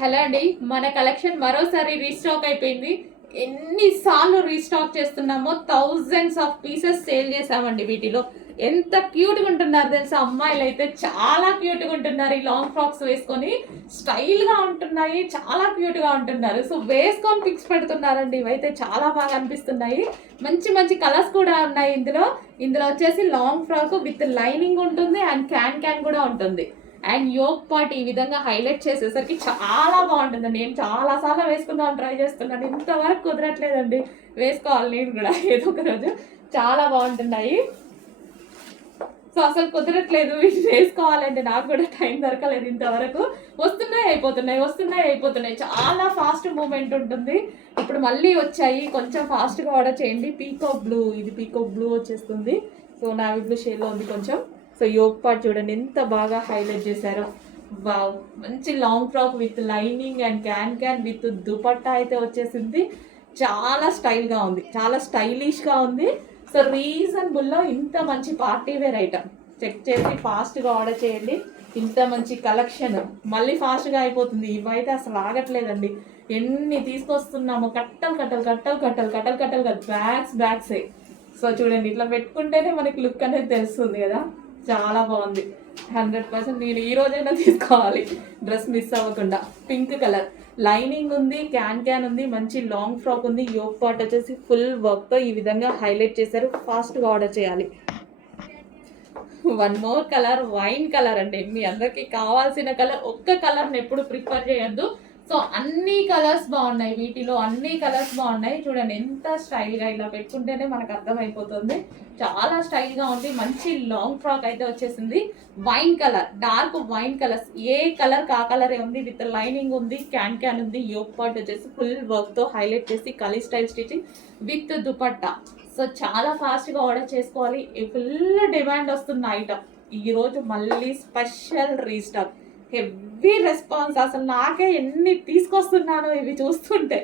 Hello అండి, మన collection మరోసారి రీస్టాక్ అయిపోయింది. ఎన్నిసార్లు రీస్టాక్ చేస్తున్నామో థౌజండ్స్ ఆఫ్ పీసెస్ సేల్ చేసామండి. వీటిలో ఎంత క్యూట్గా ఉంటున్నారు తెలుసా, అమ్మాయిలు అయితే చాలా క్యూట్గా ఉంటున్నారు. ఈ లాంగ్ ఫ్రాక్స్ వేసుకొని స్టైల్గా ఉంటున్నాయి, చాలా క్యూట్గా ఉంటున్నారు. సో వేసుకొని పిక్స్ పెడుతున్నారండి. ఇవైతే చాలా బాగా అనిపిస్తున్నాయి. మంచి మంచి కలర్స్ కూడా ఉన్నాయి ఇందులో వచ్చేసి లాంగ్ ఫ్రాక్ విత్ లైనింగ్ ఉంటుంది అండ్ క్యాన్ కూడా ఉంటుంది. అండ్ యోగ్ పార్ట్ ఈ విధంగా హైలైట్ చేసేసరికి చాలా బాగుంటుంది. నేను చాలా సార్లు వేసుకుందామని ట్రై చేస్తున్నాను, ఇంతవరకు కుదరట్లేదండి. వేసుకోవాలి నేను కూడా ఏదో ఒక రోజు. చాలా బాగుంటున్నాయి. సో అసలు కుదరట్లేదు వీటి వేసుకోవాలంటే, నాకు కూడా టైం దొరకలేదు ఇంతవరకు. వస్తున్నాయి అయిపోతున్నాయి. చాలా ఫాస్ట్ మూమెంట్ ఉంటుంది. ఇప్పుడు మళ్ళీ వచ్చాయి, కొంచెం ఫాస్ట్గా ఆర్డర్ చేయండి. పీకాక్ బ్లూ, ఇది పీకాక్ బ్లూ వచ్చేస్తుంది. సో నావీ బ్లూ షేడ్లో ఉంది కొంచెం. సో యోగ్ పార్ట్ చూడండి ఎంత బాగా హైలైట్ చేశారో. వావ్, మంచి long frock with lining and can with dupatta అయితే వచ్చేసింది. చాలా స్టైల్గా ఉంది, చాలా స్టైలిష్గా ఉంది. సో రీజనబుల్లో ఇంత మంచి పార్టీ వేర్ ఐటమ్ చెక్ చేసి ఫాస్ట్గా ఆర్డర్ చేయండి. ఇంత మంచి కలెక్షన్ మళ్ళీ ఫాస్ట్గా అయిపోతుంది. ఇవైతే అసలు ఆగట్లేదండి. ఎన్ని తీసుకొస్తున్నామో కట్టలు బ్యాగ్సే. సో చూడండి, ఇట్లా పెట్టుకుంటేనే మనకి లుక్ అనేది తెలుస్తుంది కదా. చాలా బాగుంది. 100% నేను ఈ రోజైనా తీసుకోవాలి, డ్రెస్ మిస్ అవ్వకుండా. పింక్ కలర్ లైనింగ్ ఉంది, క్యాన్ ఉంది, మంచి లాంగ్ ఫ్రాక్ ఉంది. యోగ్ పార్ట్ వచ్చేసి ఫుల్ వర్క్తో ఈ విధంగా హైలైట్ చేశారు. ఫాస్ట్గా ఆర్డర్ చేయాలి. One more colour, wine colour అండి. మీ అందరికి కావాల్సిన కలర్. ఒక్క కలర్ని ఎప్పుడు ప్రిఫర్ చేయొద్దు. సో అన్ని కలర్స్ బాగున్నాయి, వీటిలో అన్ని కలర్స్ బాగున్నాయి. చూడండి ఎంత స్టైల్గా, ఇలా పెట్టుకుంటేనే మనకు అర్థమైపోతుంది. చాలా స్టైల్గా ఉంది. మంచి లాంగ్ ఫ్రాక్ అయితే వచ్చేసింది. Wine colour, dark wine colours, ఏ కలర్ కా కలరే ఉంది. విత్ లైనింగ్ ఉంది, క్యాన్ ఉంది. యోగ్ పార్ట్ వచ్చేసి ఫుల్ వర్క్తో హైలైట్ చేసి kali style stitching with dupatta. So చాలా ఫాస్ట్గా ఆర్డర్ చేసుకోవాలి. ఫుల్ డిమాండ్ వస్తున్న ఐటమ్. ఈరోజు మళ్ళీ స్పెషల్ రీస్టాక్, హెవీ రెస్పాన్స్. అసలు నాకే ఎన్ని తీసుకొస్తున్నానో ఇవి చూస్తుంటే.